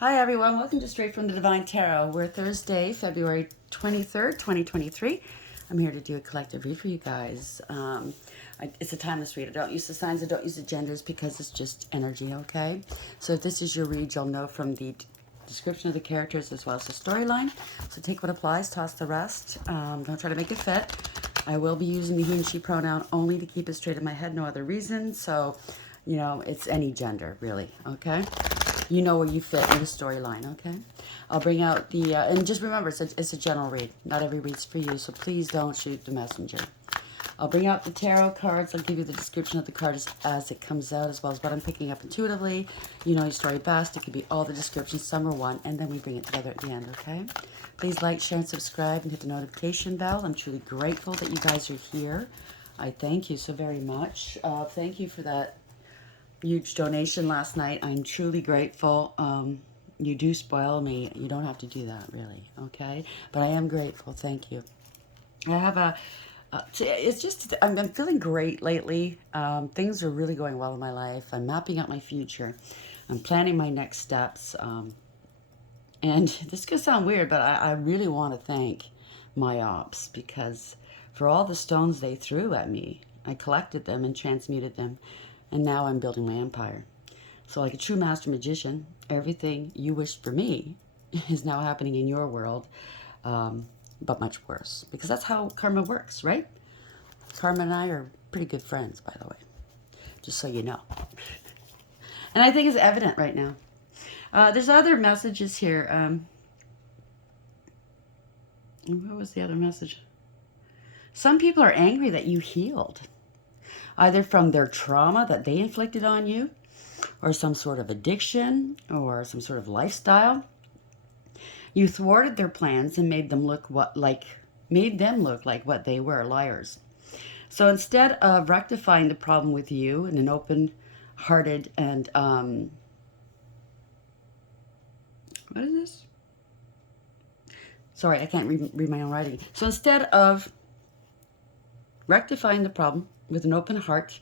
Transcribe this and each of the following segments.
Hi everyone, welcome to Straight from the Divine Tarot. We're Thursday, February 23rd, 2023. I'm here to do a collective read for you guys. It's a timeless read. I don't use the signs, I don't use the genders because it's just energy, okay? So if this is your read, you'll know from the description of the characters as well as the storyline. So take what applies, toss the rest. Don't try to make it fit. I will be using the he and she pronoun only to keep it straight in my head, no other reason. So, you know, it's any gender, really, okay? You know where you fit in the storyline, okay? I'll bring out the, and just remember, it's a general read. Not every read's for you, so please don't shoot the messenger. I'll bring out the tarot cards. I'll give you the description of the card as it comes out, as well as what I'm picking up intuitively. You know your story best. It could be all the descriptions, some are one, and then we bring it together at the end, okay? Please like, share, and subscribe, and hit the notification bell. I'm truly grateful that you guys are here. I thank you so very much. Thank you for that huge donation last night. I'm truly grateful. You do spoil me. You don't have to do that, really, okay? But I am grateful. Thank you. I have it's just, I'm feeling great lately. Things are really going well in my life. I'm mapping out my future. I'm planning my next steps. And this could sound weird, but I really want to thank my ops because for all the stones they threw at me, I collected them and transmuted them. And now I'm building my empire. So like a true master magician, everything you wished for me is now happening in your world, but much worse. Because that's how karma works, right? Karma and I are pretty good friends, by the way. Just so you know. And I think it's evident right now. There's other messages here. What was the other message? Some people are angry that you healed. Either from their trauma that they inflicted on you, or some sort of addiction, or some sort of lifestyle. You thwarted their plans and made them look like what they were, liars. So instead of rectifying the problem with you in an open-hearted and what is this? Sorry, I can't read my own writing. So instead of rectifying the problem with an open heart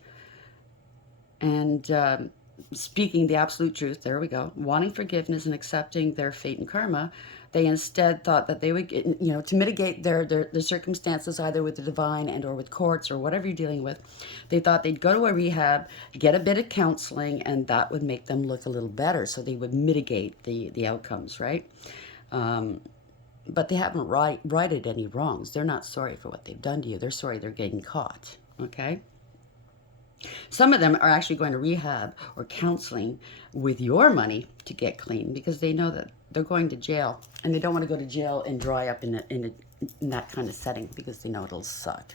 and speaking the absolute truth, there we go, wanting forgiveness and accepting their fate and karma, they instead thought that they would get, to mitigate their circumstances, either with the divine and or with courts or whatever you're dealing with, they thought they'd go to a rehab, get a bit of counseling, and that would make them look a little better, so they would mitigate the outcomes, right? But they haven't righted any wrongs. They're not sorry for what they've done to you. They're sorry they're getting caught, okay? Some of them are actually going to rehab or counseling with your money to get clean because they know that they're going to jail and they don't want to go to jail and dry up in that kind of setting because they know it'll suck.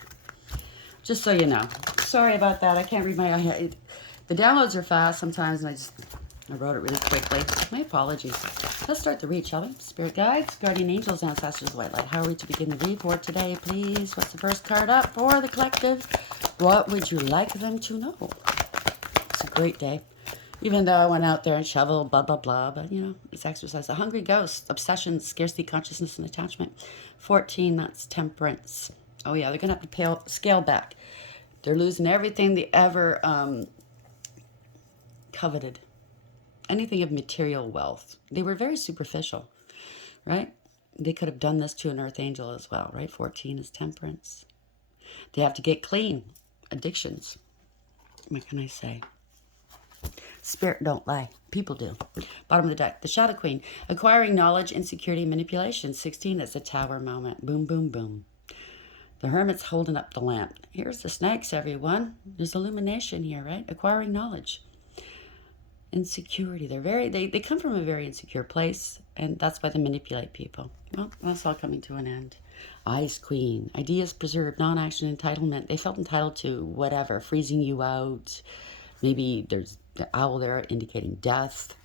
Just so you know. Sorry about that. I can't read the downloads are fast sometimes and I wrote it really quickly. My apologies. Let's start the read, shall we? Spirit guides, guardian angels, ancestors, white light. How are we to begin the read for today, please? What's the first card up for the collective? What would you like them to know? It's a great day. Even though I went out there and shoveled, blah, blah, blah. But, it's exercise. A hungry ghost, obsession, scarcity, consciousness, and attachment. 14, that's temperance. Oh, yeah, they're going to have to scale back. They're losing everything they ever coveted. Anything of material wealth. They were very superficial, right? They could have done this to an earth angel as well, right? 14 is temperance. They have to get clean. Addictions. What can I say? Spirit don't lie. People do. Bottom of the deck. The Shadow Queen. Acquiring knowledge, insecurity, manipulation. 16 is the Tower moment. Boom, boom, boom. The Hermit's holding up the lamp. Here's the snakes, everyone. There's illumination here, right? Acquiring knowledge. Insecurity. They come from a very insecure place, and that's why they manipulate people. Well, that's all coming to an end. Ice Queen. Ideas preserved, non-action entitlement. They felt entitled to whatever, freezing you out. Maybe there's the owl there indicating death.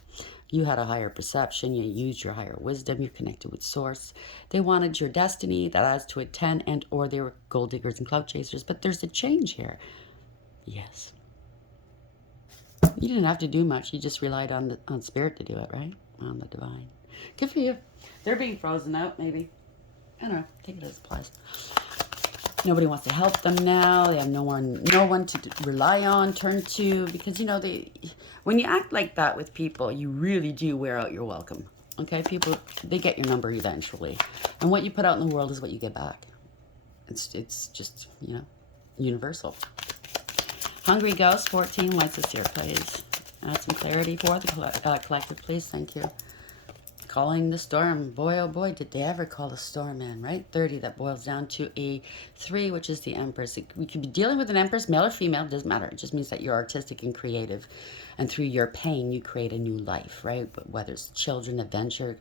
You had a higher perception. You used your higher wisdom. You connected with source. They wanted your destiny. That adds to a 10, and or they were gold diggers and clout chasers. But there's a change here. Yes. You didn't have to do much. You just relied on spirit to do it, right? On the divine. Good for you. They're being frozen out, maybe. I don't know. Take it as applies. Nobody wants to help them now. They have no one to rely on, turn to, because, you know, when you act like that with people, you really do wear out your welcome. Okay, people, they get your number eventually. And what you put out in the world is what you get back. It's just, you know, universal. Hungry Ghost, 14, Whites is here, please. Add some clarity for the collective, please. Thank you. Calling the storm. Boy, oh boy, did they ever call a storm in, right? 30, that boils down to a 3, which is the Empress. We could be dealing with an Empress, male or female, doesn't matter. It just means that you're artistic and creative. And through your pain, you create a new life, right? But whether it's children, adventure,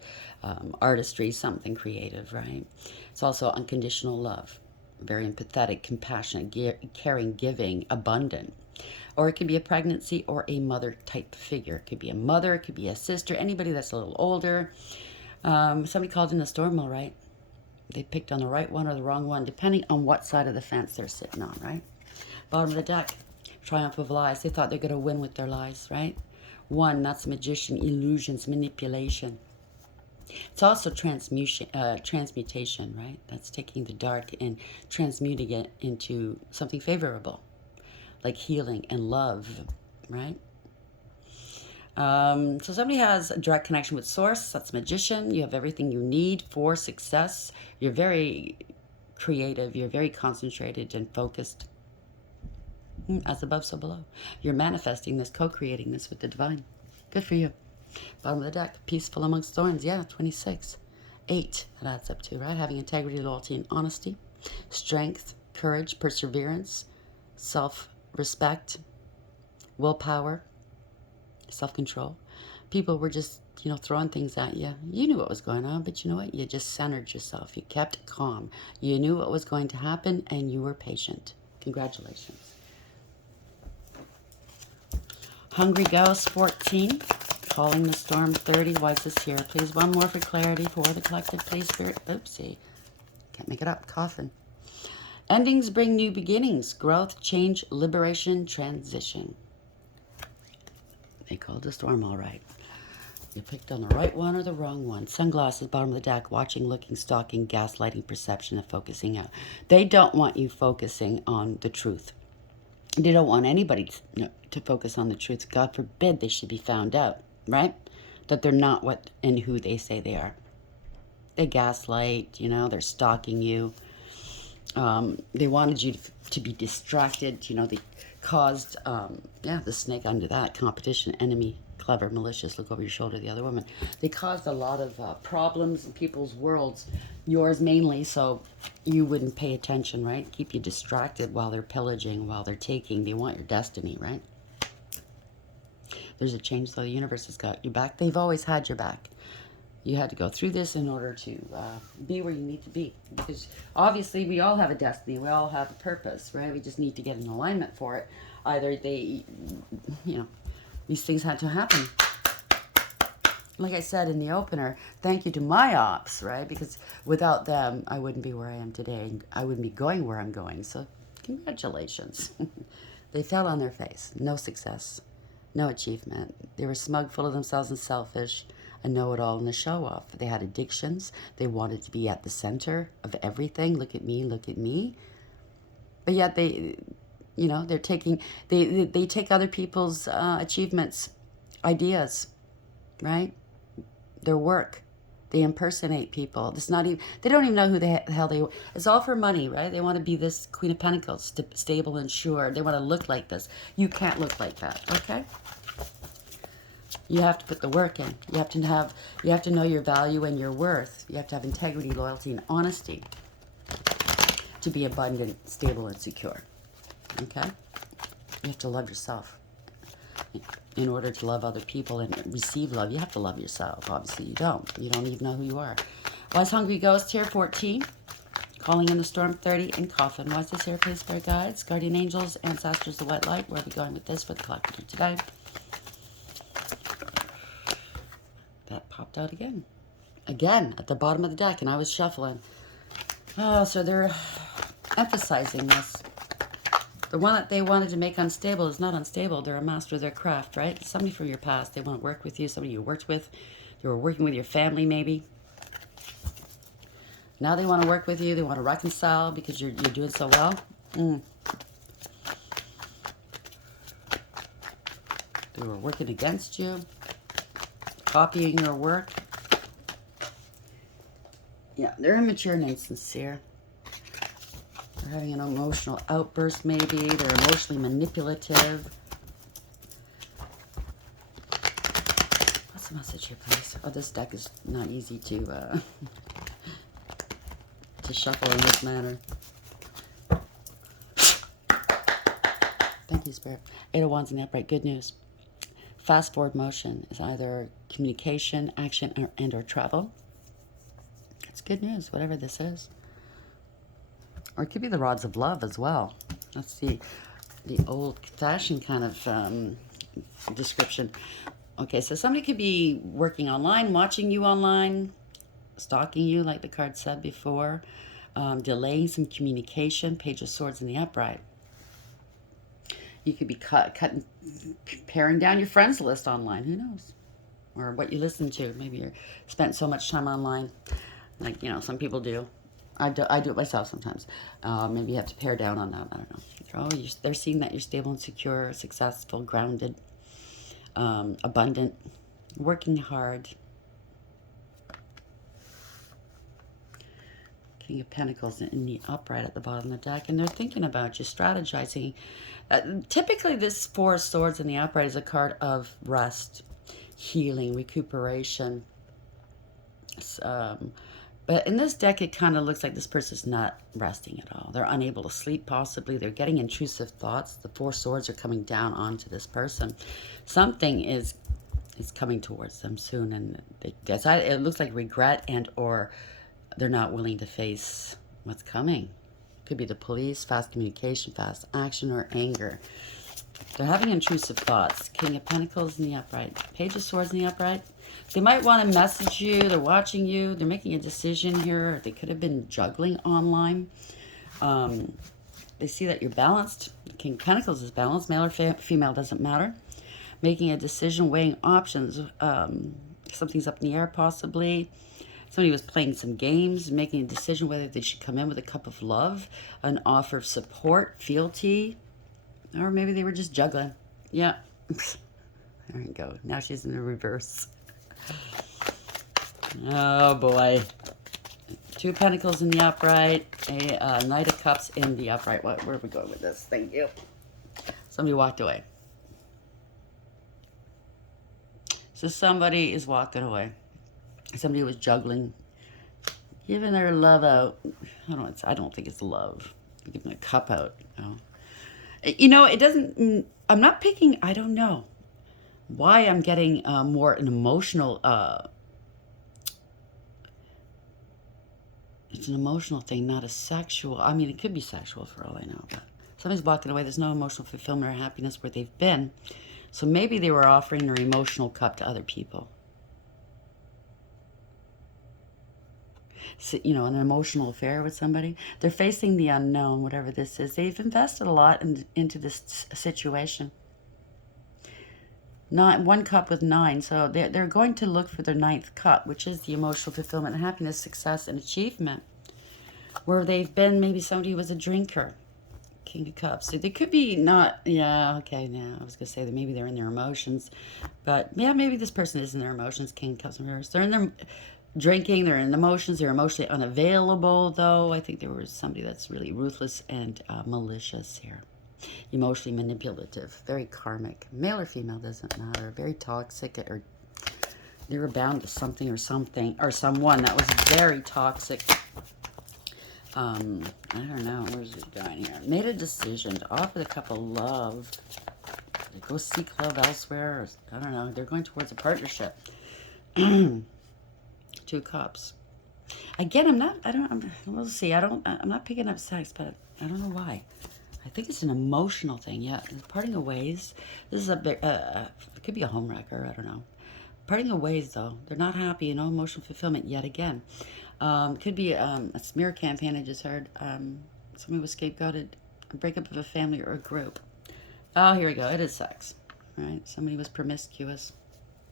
artistry, something creative, right? It's also unconditional love. Very empathetic, compassionate, caring, giving, abundant. Or it could be a pregnancy or a mother type figure. It could be a mother, it could be a sister, anybody that's a little older. Somebody called in a storm, all right. They picked on the right one or the wrong one, depending on what side of the fence they're sitting on, right? Bottom of the deck, triumph of lies. They thought they're going to win with their lies, right? 1, that's magician, illusions, manipulation. It's also transmutation, right? That's taking the dark and transmuting it into something favorable, like healing and love, right? So somebody has a direct connection with Source. That's magician. You have everything you need for success. You're very creative. You're very concentrated and focused. As above, so below. You're manifesting this, co-creating this with the divine. Good for you. Bottom of the deck, peaceful amongst thorns. Yeah, 26. 8, that adds up to, right? Having integrity, loyalty, and honesty. Strength, courage, perseverance, self-respect, willpower, self-control. People were just, you know, throwing things at you. You knew what was going on, but you know what? You just centered yourself. You kept calm. You knew what was going to happen, and you were patient. Congratulations. Hungry Ghost, 14. Calling the storm, 30. Whites is here. Please, one more for clarity for the collective, please, Spirit. Oopsie. Can't make it up. Coughing. Endings bring new beginnings. Growth, change, liberation, transition. They called the storm, all right. You picked on the right one or the wrong one. Sunglasses, bottom of the deck, watching, looking, stalking, gaslighting, perception, and focusing out. They don't want you focusing on the truth. They don't want anybody to focus on the truth. God forbid they should be found out, right? That they're not what and who they say they are. They gaslight, you know, they're stalking you. They wanted you to be distracted. You know, they caused, the snake under that, competition, enemy, clever, malicious, look over your shoulder, the other woman. They caused a lot of problems in people's worlds, yours mainly, so you wouldn't pay attention, right? Keep you distracted while they're pillaging, while they're taking. They want your destiny, right? There's a change, though. The universe has got your back. They've always had your back. You had to go through this in order to be where you need to be. Because obviously we all have a destiny. We all have a purpose, right? We just need to get in alignment for it. Either they, you know, these things had to happen. Like I said in the opener, thank you to my ops, right? Because without them, I wouldn't be where I am today. I wouldn't be going where I'm going. So congratulations. They fell on their face. No success. No achievement. They were smug, full of themselves, and selfish. A know-it-all and a show-off. They had addictions. They wanted to be at the center of everything. Look at me, look at me. But yet they, you know, they're taking, they take other people's achievements, ideas, right? Their work. They impersonate people. It's not even, they don't even know who the hell they are. It's all for money, right? They want to be this Queen of Pentacles, stable and sure. They want to look like this. You can't look like that, okay? You have to put the work in. You have to know your value and your worth. You have to have integrity, loyalty, and honesty to be abundant, stable, and secure. Okay? You have to love yourself. In order to love other people and receive love, you have to love yourself. Obviously, you don't. You don't even know who you are. Wise Hungry Ghost here, 14. Calling in the storm, 30. And Coffin. What's this here, please, Spirit Guides, Guardian Angels, Ancestors, the White Light. Where are we going with this for the collective today? That popped out again. Again, at the bottom of the deck, and I was shuffling. Oh, so they're emphasizing this. The one that they wanted to make unstable is not unstable. They're a master of their craft, right? Somebody from your past. They want to work with you. Somebody you worked with. You were working with your family, maybe. Now they want to work with you. They want to reconcile because you're doing so well. They were working against you, copying your work. Yeah, they're immature and insincere. They're having an emotional outburst maybe. They're emotionally manipulative. What's the message here, please? Oh, this deck is not easy to shuffle in this manner. Thank you, Spirit. Eight of Wands in the upright. Good news. Fast forward motion is either communication, action, and or travel. It's good news, whatever this is. Or it could be the rods of love as well. That's the old-fashioned kind of description. Okay, so somebody could be working online, watching you online, stalking you, like the card said before, delaying some communication. Page of Swords in the upright. You could be paring down your friends list online. Who knows? Or what you listen to. Maybe you're spent so much time online, like some people do. I do it myself sometimes. Maybe you have to pare down on that. I don't know. Oh, they're seeing that you're stable and secure, successful, grounded, abundant, working hard. King of Pentacles in the upright at the bottom of the deck, and they're thinking about you, strategizing. Typically, this Four of Swords in the upright is a card of rest, healing, recuperation. But in this deck, it kind of looks like this person's not resting at all. They're unable to sleep, possibly. They're getting intrusive thoughts. The Four Swords are coming down onto this person. Something is coming towards them soon, and it looks like regret and or they're not willing to face what's coming. Could be the police, fast communication, fast action, or anger. They're having intrusive thoughts. King of Pentacles in the upright. Page of Swords in the upright. They might want to message you. They're watching you. They're making a decision here. They could have been juggling online. They see that you're balanced. The King of Pentacles is balanced. Male or female, doesn't matter. Making a decision, weighing options. Something's up in the air, possibly. Somebody was playing some games, making a decision whether they should come in with a cup of love, an offer of support, fealty, or maybe they were just juggling. Yeah. There you go. Now she's in the reverse. Oh, boy. Two Pentacles in the upright. A Knight of Cups in the upright. Where are we going with this? Thank you. Somebody walked away. So somebody is walking away. Somebody was juggling, giving their love out. I don't think it's love. Giving a cup out. It doesn't. I'm not picking. I don't know why I'm getting more an emotional. It's an emotional thing, not a sexual. I mean, it could be sexual for all I know. But somebody's walking away. There's no emotional fulfillment or happiness where they've been. So maybe they were offering their emotional cup to other people. So, an emotional affair with somebody. They're facing the unknown, whatever this is. They've invested a lot into this situation. One cup with 9. So they're going to look for their 9th cup, which is the emotional fulfillment, happiness, success, and achievement. Where they've been, maybe somebody who was a drinker. King of Cups. So they could be not, I was going to say that maybe they're in their emotions. But, yeah, maybe this person is in their emotions. King of Cups in reverse. They're in their drinking, they're in emotions, they're emotionally unavailable, though. I think there was somebody that's really ruthless and malicious here. Emotionally manipulative, very karmic. Male or female, doesn't matter. Very toxic, or they were bound to something or someone that was very toxic. I don't know, where's it going here? Made a decision to offer the cup of love. They go seek love elsewhere, or, I don't know, they're going towards a partnership. 2 cups. Again, we'll see. I'm not picking up sex, but I don't know why. I think it's an emotional thing. Yeah, parting of ways. This is it could be a home wrecker. I don't know. Parting of ways, though. They're not happy. No emotional fulfillment yet again. Could be a smear campaign I just heard. Somebody was scapegoated. A breakup of a family or a group. Oh, here we go. It is sex. Right? Somebody was promiscuous.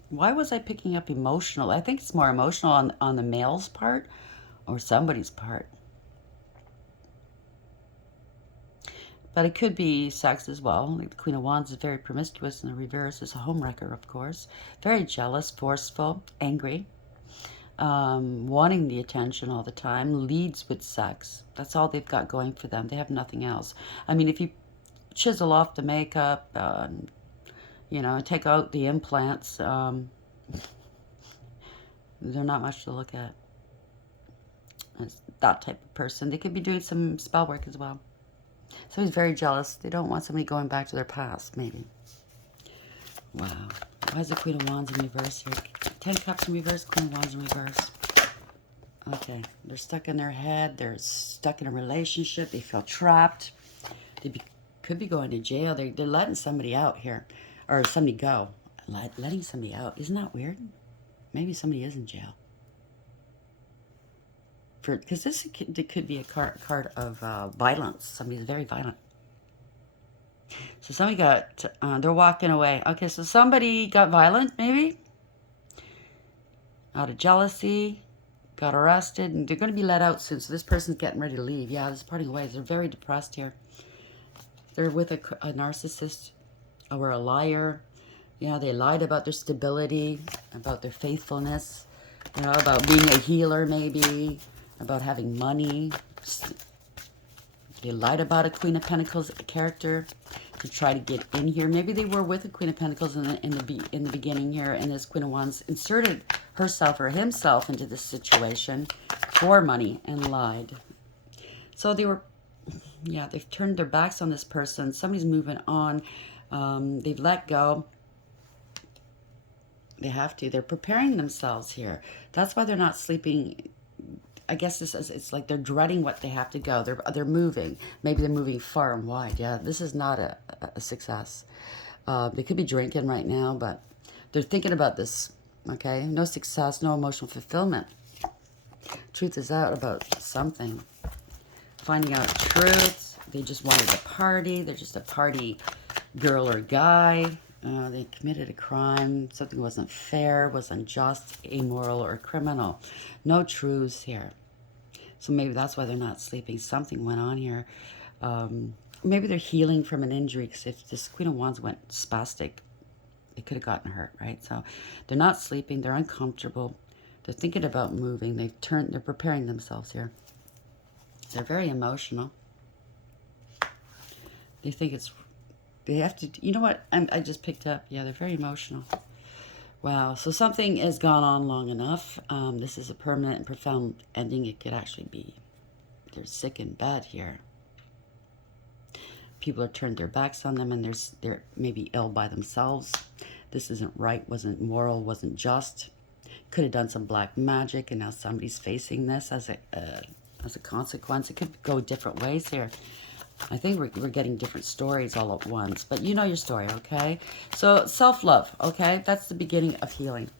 Why was I picking up emotional? I think it's more emotional on the male's part. or somebody's part. But it could be sex as well. Like the Queen of Wands is very promiscuous, and the reverse is a homewrecker, of course. Very jealous, forceful, angry, wanting the attention all the time, leads with sex. That's all they've got going for them. They have nothing else. I mean, if you chisel off the makeup, you know, take out the implants, they're not much to look at. It's that type of person. They could be doing some spell work as well. So he's very jealous. They don't want somebody going back to their past, maybe. Wow. Why is the Queen of Wands in reverse here? 10 Cups in reverse, Queen of Wands in reverse. Okay. They're stuck in their head. They're stuck in a relationship. They feel trapped. They could be going to jail. They're letting somebody out here. Or somebody go. Letting somebody out. Isn't that weird? Maybe somebody is in jail. Because this could be a card of violence. Somebody's very violent. So somebody got, they're walking away. Okay, so somebody got violent, maybe? Out of jealousy, got arrested, and they're going to be let out soon. So this person's getting ready to leave. Yeah, this is parting ways. They're very depressed here. They're with a narcissist or a liar. You know, they lied about their stability, about their faithfulness, you know, about being a healer maybe, about having money. They lied about a Queen of Pentacles character to try to get in here. Maybe they were with a Queen of Pentacles in the beginning here, and this Queen of Wands inserted herself or himself into this situation for money and lied. So they were, yeah, they've turned their backs on this person. Somebody's moving on. They've let go. They have to. They're preparing themselves here. That's why they're not sleeping. I guess it's like they're dreading what they have to go. They're moving. Maybe they're moving far and wide. Yeah, this is not a success. They could be drinking right now, but they're thinking about this. Okay, no success, no emotional fulfillment. Truth is out about something. Finding out truth. They just wanted a party. They're just a party girl or guy. They committed a crime. Something wasn't fair, was unjust, immoral, or criminal. No truths here. So maybe that's why they're not sleeping. Something went on here. Maybe they're healing from an injury, because if this Queen of Wands went spastic, it could have gotten hurt, right? So they're not sleeping. They're uncomfortable. They're thinking about moving. They're preparing themselves here. They're very emotional. They think it's... They have to, you know what, I just picked up, yeah, they're very emotional. Wow, so something has gone on long enough. This is a permanent and profound ending. It could actually be, they're sick in bed here. People have turned their backs on them, and they're maybe ill by themselves. This isn't right, wasn't moral, wasn't just. Could have done some black magic, and now somebody's facing this as a consequence. It could go different ways here. I think we're getting different stories all at once. But you know your story, okay? So self-love, okay? That's the beginning of healing.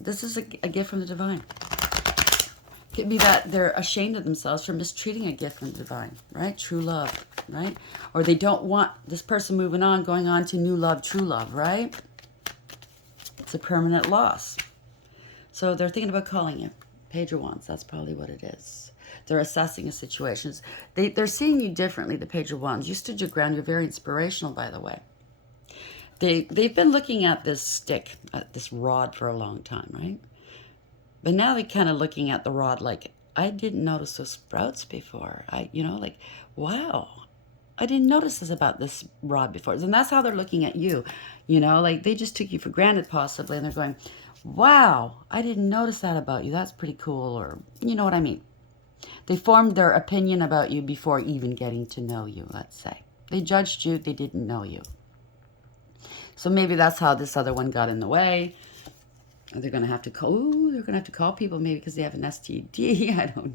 This is a gift from the divine. It could be that they're ashamed of themselves for mistreating a gift from the divine, right? True love, right? Or they don't want this person moving on, going on to new love, true love, right? It's a permanent loss. So they're thinking about calling you. Page of Wands, that's probably what it is. They're assessing a situation. They're seeing you differently, the Page of Wands. You stood your ground. You're very inspirational, by the way. They've been looking at this stick, this rod for a long time, right? But now they're kind of looking at the rod like, I didn't notice those sprouts before. Like, wow, I didn't notice this about this rod before. And that's how they're looking at you. Like they just took you for granted possibly, and they're going, wow, I didn't notice that about you. That's pretty cool, or you know what I mean. They formed their opinion about you before even getting to know you, let's say. They judged you, they didn't know you. So maybe that's how this other one got in the way. They're going to have to call people maybe because they have an STD. I don't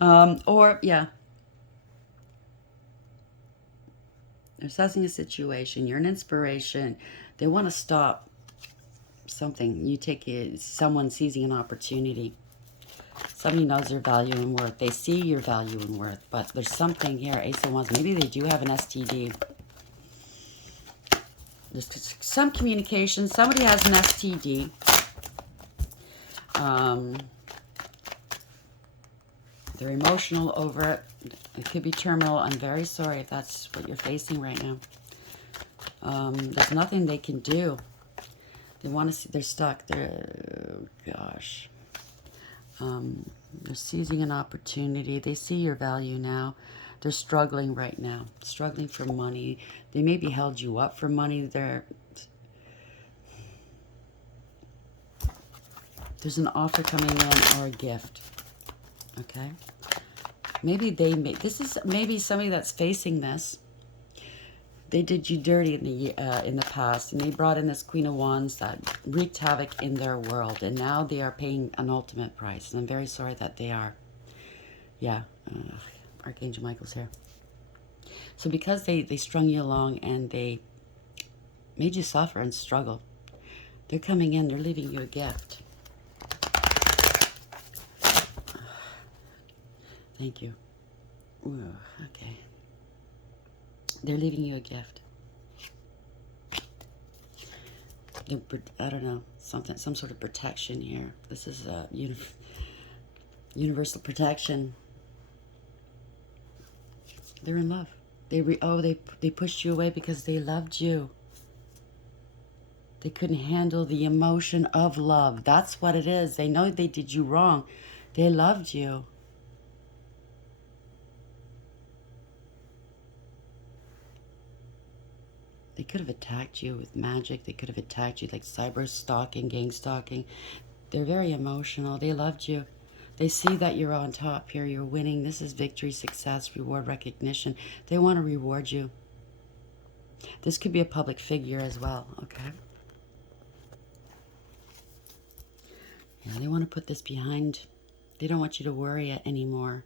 know. Yeah. They're assessing a situation. You're an inspiration. They want to stop something. You take it, someone seizing an opportunity. Somebody knows their value and worth. They see your value and worth. But there's something here, Ace of Wands. Maybe they do have an STD. There's some communication. Somebody has an STD. They're emotional over it. It could be terminal. I'm very sorry if that's what you're facing right now. There's nothing they can do. They want to see, they're stuck. They're, oh gosh. They're seizing an opportunity. They see your value now. They're struggling right now. Struggling for money. They maybe held you up for money. There's an offer coming in or a gift. Okay? Maybe this is maybe somebody that's facing this. They did you dirty in the past, and they brought in this Queen of Wands that wreaked havoc in their world, and now they are paying an ultimate price, and I'm very sorry that they are. Yeah, Archangel Michael's here. So because they strung you along and they made you suffer and struggle, they're coming in, they're leaving you a gift. Thank you. Ooh, okay. They're leaving you a gift. I don't know, some sort of protection here. This is a universal protection. They're in love. They pushed you away because they loved you. They couldn't handle the emotion of love. That's what it is. They know they did you wrong. They loved you. They could have attacked you with magic. They could have attacked you like cyber stalking, gang stalking. They're very emotional. They loved you. They see that you're on top here. You're winning. This is victory, success, reward, recognition. They want to reward you. This could be a public figure as well, okay? Yeah, they want to put this behind. They don't want you to worry it anymore.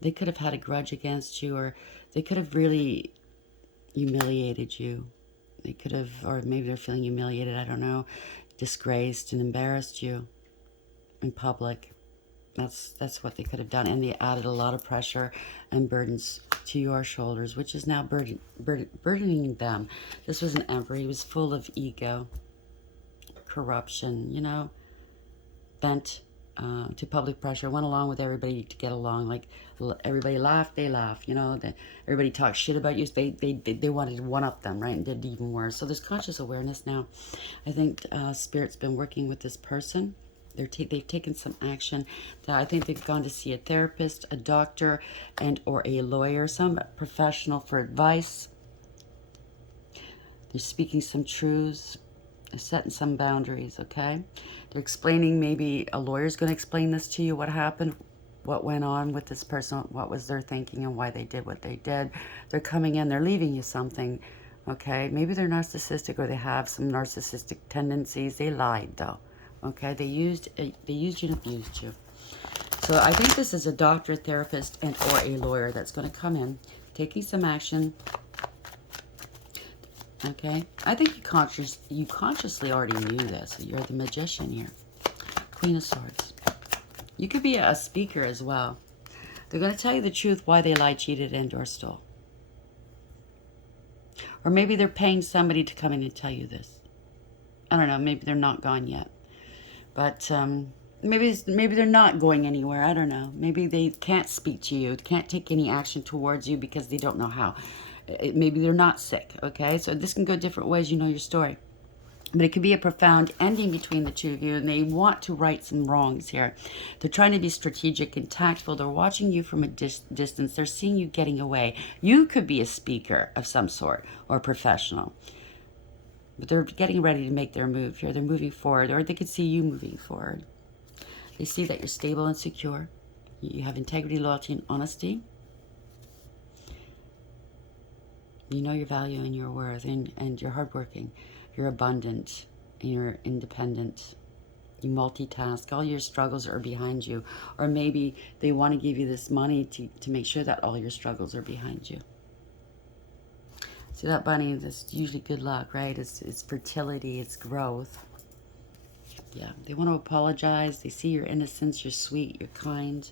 They could have had a grudge against you, or they could have really humiliated you. They could have, or maybe they're feeling humiliated, I don't know, disgraced and embarrassed you in public. That's what they could have done. And they added a lot of pressure and burdens to your shoulders, which is now burdening them. This was an emperor. He was full of ego, corruption, you know, bent to public pressure, went along with everybody to get along. Like, everybody laughed, they laughed, you know. Everybody talked shit about you. They wanted to one-up them, right, and did even worse. So there's conscious awareness now. I think Spirit's been working with this person. They've taken some action. I think they've gone to see a therapist, a doctor, and or a lawyer, some professional for advice. They're speaking some truths. They're setting some boundaries, okay? They're explaining, maybe a lawyer's going to explain this to you, what happened, what went on with this person, what was their thinking, and why they did what they did. They're coming in, they're leaving you something, okay? Maybe they're narcissistic, or they have some narcissistic tendencies. They lied, though, okay? They used you and abused you. So I think this is a doctor, therapist, and or a lawyer that's going to come in, taking some action. Okay, I think you consciously already knew this. You're the magician here. Queen of Swords. You could be a speaker as well. They're going to tell you the truth, why they lied, cheated, and or stole. Or maybe they're paying somebody to come in and tell you this. I don't know, maybe they're not gone yet. But maybe they're not going anywhere. I don't know. Maybe they can't speak to you, can't take any action towards you because they don't know how. Maybe they're not sick, okay? So this can go different ways, you know your story. But it could be a profound ending between the two of you, and they want to right some wrongs here. They're trying to be strategic and tactful. They're watching you from a distance. They're seeing you getting away. You could be a speaker of some sort or a professional. But they're getting ready to make their move here. They're moving forward, or they could see you moving forward. They see that you're stable and secure. You have integrity, loyalty, and honesty. You know your value and your worth, and you're hardworking. You're abundant, and you're independent. You multitask. All your struggles are behind you. Or maybe they want to give you this money to make sure that all your struggles are behind you. See that bunny? That's usually good luck, right? It's fertility, it's growth. Yeah, they want to apologize. They see your innocence, you're sweet, you're kind.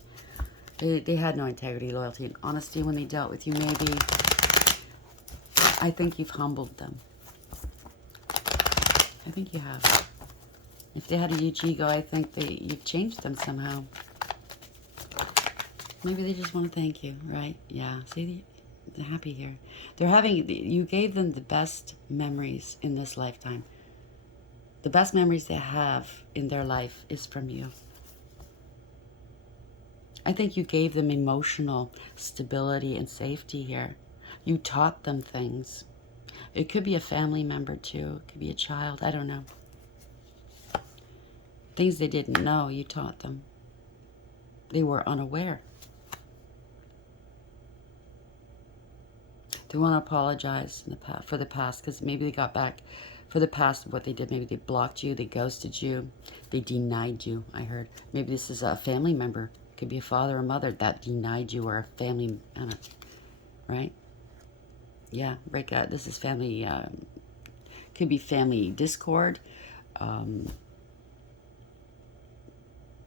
They had no integrity, loyalty, and honesty when they dealt with you, maybe. I think you've humbled them. I think you have. If they had a huge ego, I think you've changed them somehow. Maybe they just want to thank you, right? Yeah. See, they're happy here. They're having, you gave them the best memories in this lifetime. The best memories they have in their life is from you. I think you gave them emotional stability and safety here. You taught them things. It could be a family member too. It could be a child. I don't know. Things they didn't know, you taught them. They were unaware. They want to apologize in the past, for the past, because maybe they got back for the past of what they did. Maybe they blocked you, they ghosted you, they denied you, I heard. Maybe this is a family member. It could be a father or mother that denied you, or a family, I don't know, right? Yeah, break out. This is family, could be family discord.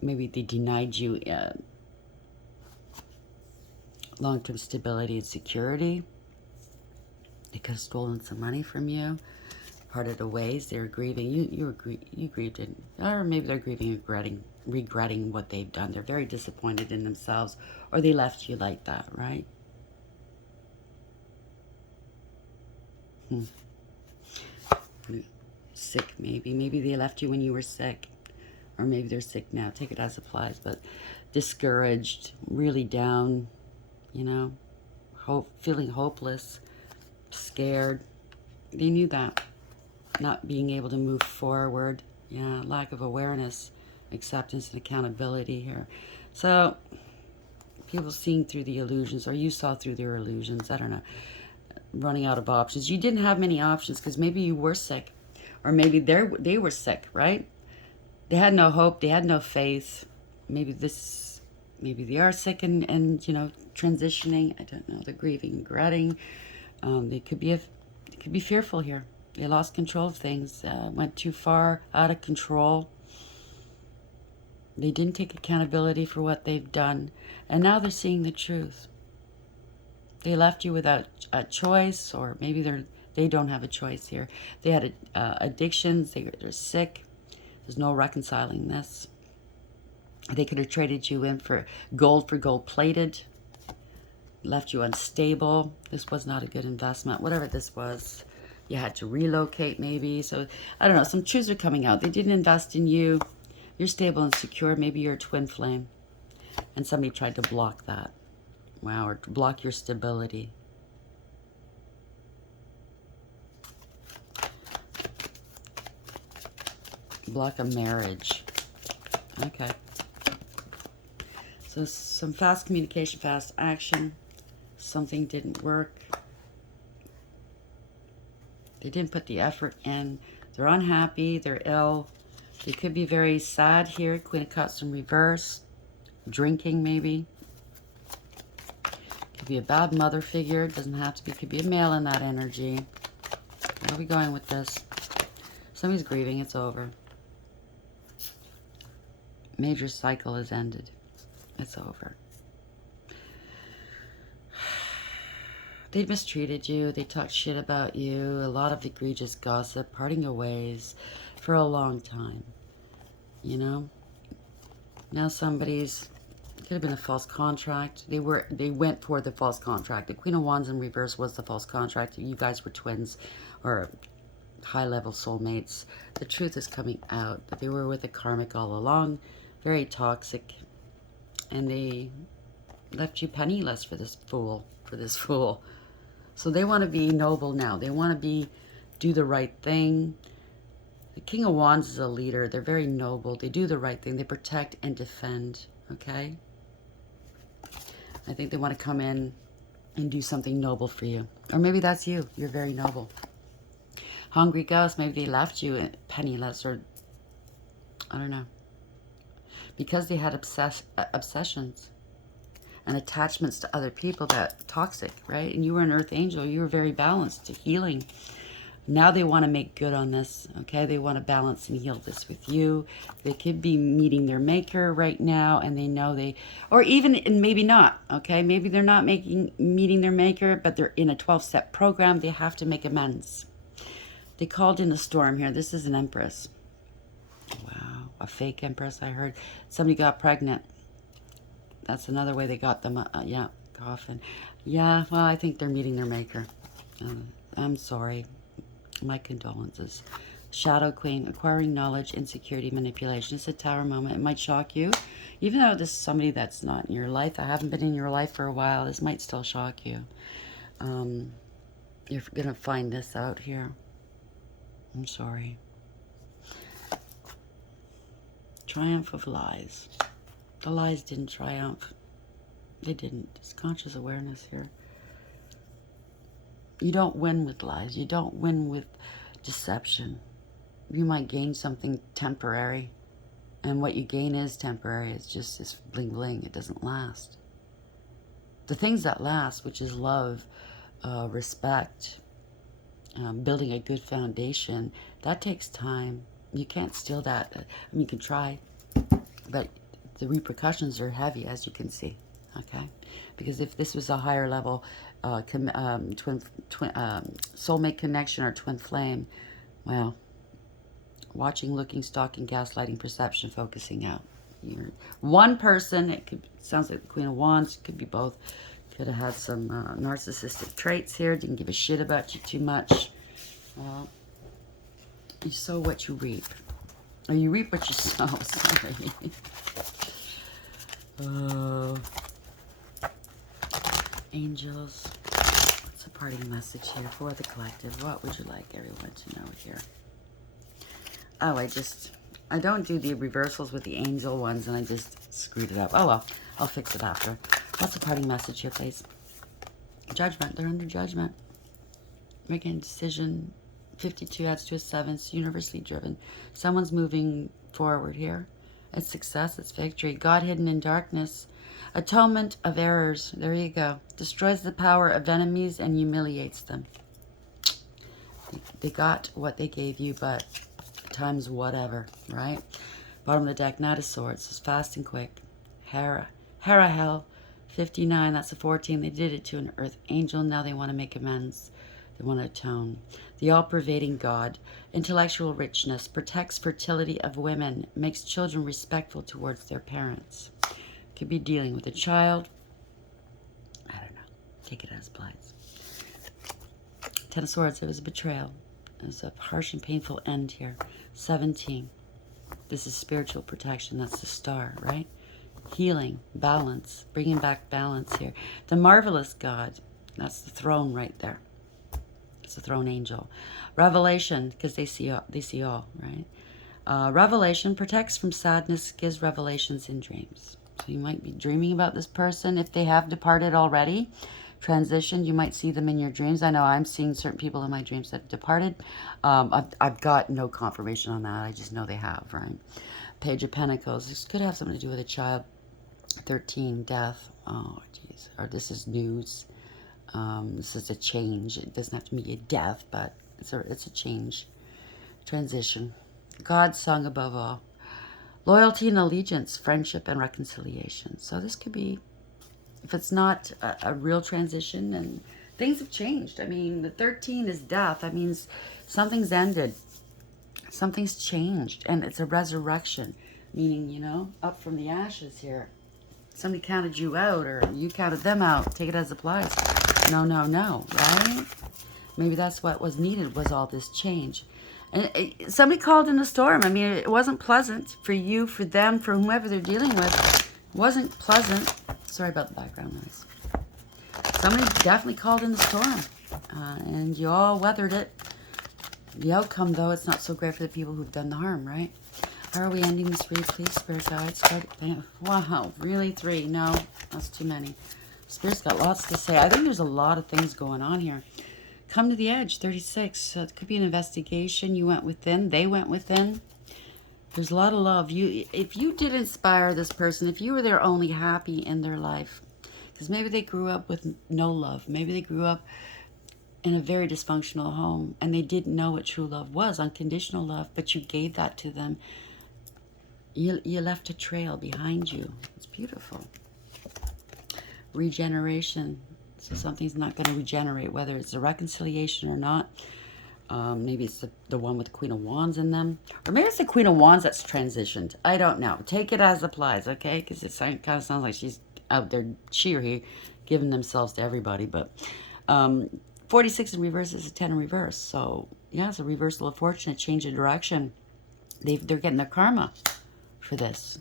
Maybe they denied you long-term stability and security. They could have stolen some money from you, parted the ways. They were grieving. You grieved it, or maybe they're grieving, regretting what they've done. They're very disappointed in themselves, or they left you like that, right? Sick, maybe. Maybe they left you when you were sick, or maybe they're sick now. Take it as applies, but discouraged, really down, you know, feeling hopeless, scared. They knew that. Not being able to move forward. Yeah, lack of awareness, acceptance, and accountability here. So, people seeing through the illusions, or you saw through their illusions. I don't know. Running out of options. You didn't have many options because maybe you were sick, or maybe they were sick, right? They had no hope. They had no faith. Maybe they are sick and you know, transitioning. I don't know. They're grieving, regretting. They could be fearful here. They lost control of things. Went too far out of control. They didn't take accountability for what they've done, and now they're seeing the truth. They left you without a choice, or maybe they don't have a choice here. They had addictions. They're sick. There's no reconciling this. They could have traded you in for gold plated. Left you unstable. This was not a good investment. Whatever this was, you had to relocate maybe. So I don't know. Some truths are coming out. They didn't invest in you. You're stable and secure. Maybe you're a twin flame, and somebody tried to block that. Wow, or to block your stability. Block a marriage. Okay. So some fast communication, fast action. Something didn't work. They didn't put the effort in. They're unhappy. They're ill. They could be very sad here. Queen of Cups in reverse. Drinking maybe. Could be a bad mother figure. It doesn't have to be. Could be a male in that energy. Where are we going with this? Somebody's grieving. It's over. Major cycle has ended. It's over. They mistreated you. They talked shit about you. A lot of egregious gossip. Parting your ways for a long time. You know? Now somebody's... Could have been a false contract. They went for the false contract. The Queen of Wands in reverse was the false contract. You guys were twins or high-level soulmates. The truth is coming out. That they were with a karmic all along. Very toxic. And they left you penniless for this fool. So they want to be noble now. They want to do the right thing. The King of Wands is a leader. They're very noble. They do the right thing. They protect and defend. Okay? I think they want to come in and do something noble for you. Or maybe that's you. You're very noble. Hungry ghost. Maybe they left you penniless, or I don't know. Because they had obsessions and attachments to other people that toxic, right? And you were an earth angel. You were very balanced to healing. Now they want to make good on this, okay? They want to balance and heal this with you. They could be meeting their maker right now, and they know or even, and maybe not, okay? Maybe they're not meeting their maker, but they're in a 12-step program. They have to make amends. They called in a storm here. This is an empress. Wow, a fake empress, I heard. Somebody got pregnant. That's another way they got them. Yeah, coffin. Yeah, well, I think they're meeting their maker. I'm sorry. My condolences. Shadow Queen, acquiring knowledge, insecurity, manipulation. It's a tower moment. It might shock you. Even though this is somebody that's not in your life, I haven't been in your life for a while, this might still shock you. You're going to find this out here. I'm sorry. Triumph of lies. The lies didn't triumph. They didn't. It's conscious awareness here. You don't win with lies. You don't win with deception. You might gain something temporary. And what you gain is temporary. It's just this bling bling. It doesn't last. The things that last, which is love, respect, building a good foundation, that takes time. You can't steal that. I mean, you can try, but the repercussions are heavy, as you can see. Okay, because if this was a higher level soulmate connection or twin flame, well, watching, looking, stalking, gaslighting, perception, focusing out. You're one person. It could sounds like the Queen of Wands. Could be both. Could have had some narcissistic traits here. Didn't give a shit about you too much. You sow what you reap. Or you reap what you sow. Sorry. Angels. What's a parting message here for the collective? What would you like everyone to know here? Oh, I don't do the reversals with the angel ones, and I just screwed it up. Oh, well, I'll fix it after. What's the parting message here, please? Judgment. They're under judgment. Making a decision. 52 adds to a 7. It's universally driven. Someone's moving forward here. It's success. It's victory. God hidden in darkness. Atonement of errors. There you go. Destroys the power of enemies and humiliates them. They got what they gave you, but times whatever, right? Bottom of the deck, Knight of Swords. It's fast and quick. Hera Hell. 59. That's a 14. They did it to an earth angel. Now they want to make amends. They want to atone. The all-pervading God. Intellectual richness. Protects fertility of women. Makes children respectful towards their parents. Could be dealing with a child. I don't know. Take it as applies. 10 of Swords. It was a betrayal. It was a harsh and painful end here. 17. This is spiritual protection. That's the star, right? Healing. Balance. Bringing back balance here. The marvelous God. That's the throne right there. It's the throne angel. Revelation, because they see all, right? Revelation protects from sadness, gives revelations in dreams. So you might be dreaming about this person. If they have departed already, transitioned, you might see them in your dreams. I know I'm seeing certain people in my dreams that have departed. I've got no confirmation on that. I just know they have, right? Page of Pentacles. This could have something to do with a child. 13, death. Oh, jeez. Or this is news. This is a change. It doesn't have to be a death, but it's a change. Transition. God sung above all. Loyalty and allegiance, friendship and reconciliation. So this could be, if it's not a real transition, and things have changed. I mean, the 13 is death. That means something's ended. Something's changed, and it's a resurrection. Meaning, you know, up from the ashes here. Somebody counted you out, or you counted them out. Take it as applies. No, right? Maybe that's what was needed, was all this change. And somebody called in a storm. I mean, it wasn't pleasant for you, for them, for whomever they're dealing with. It wasn't pleasant. Sorry about the background noise. Somebody definitely called in the storm. And you all weathered it. The outcome, though, it's not so great for the people who've done the harm, right? How are we ending this read, please? Spirit guides. Wow, really? 3? No, that's too many. Spirit's got lots to say. I think there's a lot of things going on here. Come to the edge, 36. So it could be an investigation. You went within. They went within. There's a lot of love. If you did inspire this person, if you were their only happy in their life, because maybe they grew up with no love. Maybe they grew up in a very dysfunctional home, and they didn't know what true love was, unconditional love, but you gave that to them. You left a trail behind you. It's beautiful. Regeneration. So something's not going to regenerate, whether it's a reconciliation or not. Maybe it's the one with the Queen of Wands in them. Or maybe it's the Queen of Wands that's transitioned. I don't know. Take it as applies, okay? Because it kind of sounds like she's out there, she or he, giving themselves to everybody. But 46 in reverse is a 10 in reverse. So, yeah, it's a reversal of fortune, a change of direction. They're getting their karma for this.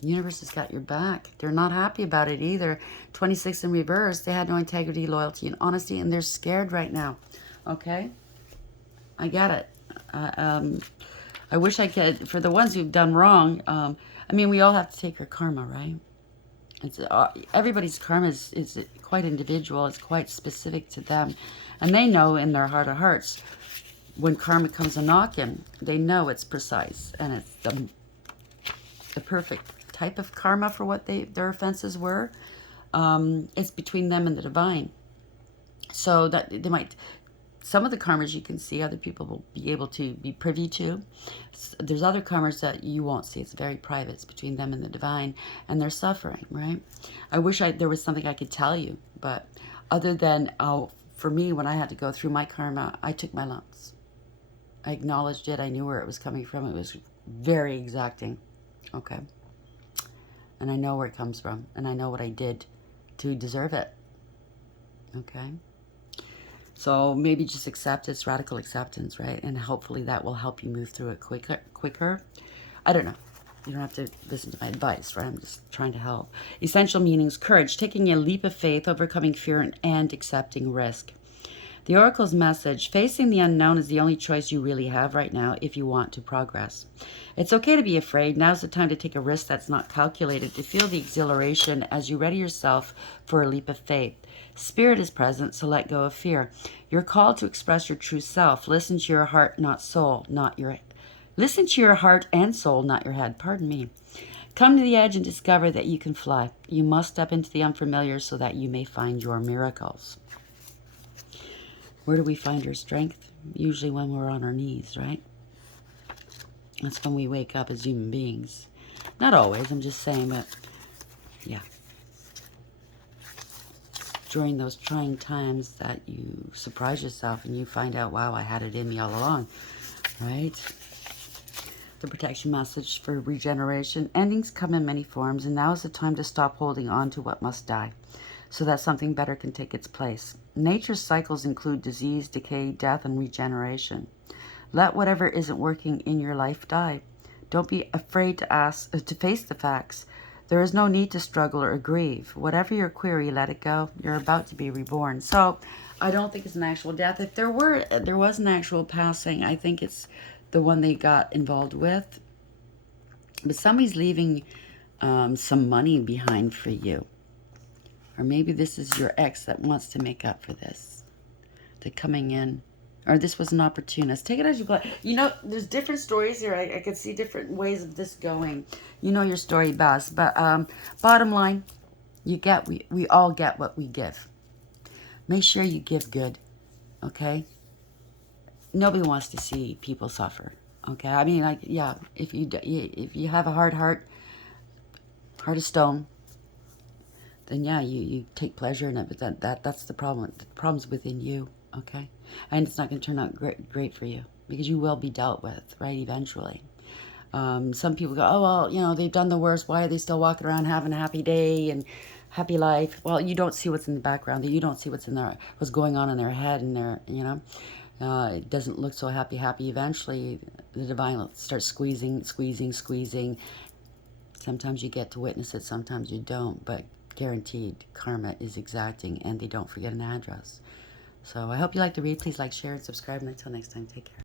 The universe has got your back. They're not happy about it either. 26 in reverse, they had no integrity, loyalty, and honesty, and they're scared right now. Okay? I get it. I wish I could, for the ones who've done wrong, I mean, we all have to take our karma, right? It's everybody's karma is quite individual. It's quite specific to them. And they know in their heart of hearts, when karma comes a-knocking, they know it's precise. And it's the perfect type of karma for what their offenses were. It's between them and the divine. So that they might... Some of the karmas you can see, other people will be able to be privy to. There's other karmas that you won't see. It's very private. It's between them and the divine, and they're suffering, right? I wish there was something I could tell you, but other than, for me, when I had to go through my karma, I took my lumps. I acknowledged it. I knew where it was coming from. It was very exacting, okay? And I know where it comes from, and I know what I did to deserve it, okay? So maybe just accept it's radical acceptance, right? And hopefully that will help you move through it quicker. I don't know. You don't have to listen to my advice, right? I'm just trying to help. Essential meanings: courage, taking a leap of faith, overcoming fear, and accepting risk. The Oracle's message: facing the unknown is the only choice you really have right now if you want to progress. It's okay to be afraid. Now's the time to take a risk that's not calculated, to feel the exhilaration as you ready yourself for a leap of faith. Spirit is present, so let go of fear. You're called to express your true self. Listen to your heart, not soul, not your... Listen to your heart and soul, not your head. Pardon me. Come to the edge and discover that you can fly. You must step into the unfamiliar so that you may find your miracles. Where do we find our strength? Usually when we're on our knees, right? That's when we wake up as human beings. Not always, I'm just saying, but yeah. During those trying times that you surprise yourself and you find out, wow, I had it in me all along, right? The protection message for regeneration: endings come in many forms, and now is the time to stop holding on to what must die so that something better can take its place. Nature's cycles include disease, decay, death, and regeneration. Let whatever isn't working in your life die. Don't be afraid to face the facts. There is no need to struggle or grieve. Whatever your query, let it go. You're about to be reborn. So I don't think it's an actual death. If there was an actual passing, I think it's the one they got involved with. But somebody's leaving some money behind for you. Or maybe this is your ex that wants to make up for this. They're coming in. Or this was an opportunist. Take it as you like. You know, there's different stories here. I could see different ways of this going. You know your story best. But bottom line, we all get what we give. Make sure you give good, okay? Nobody wants to see people suffer, okay? I mean, like, yeah, if you have a hard heart of stone, then yeah, you take pleasure in it. But that's the problem. The problem's within you. Okay, and it's not going to turn out great for you because you will be dealt with, right, eventually. Some people go, oh, well, you know, they've done the worst. Why are they still walking around having a happy day and happy life? Well, you don't see what's in the background. You don't see what's going on in their head and their, you know. It doesn't look so happy. Eventually, the divine will start squeezing. Sometimes you get to witness it. Sometimes you don't. But guaranteed, karma is exacting, and they don't forget an address. So I hope you like the read. Please like, share, and subscribe. And until next time, take care.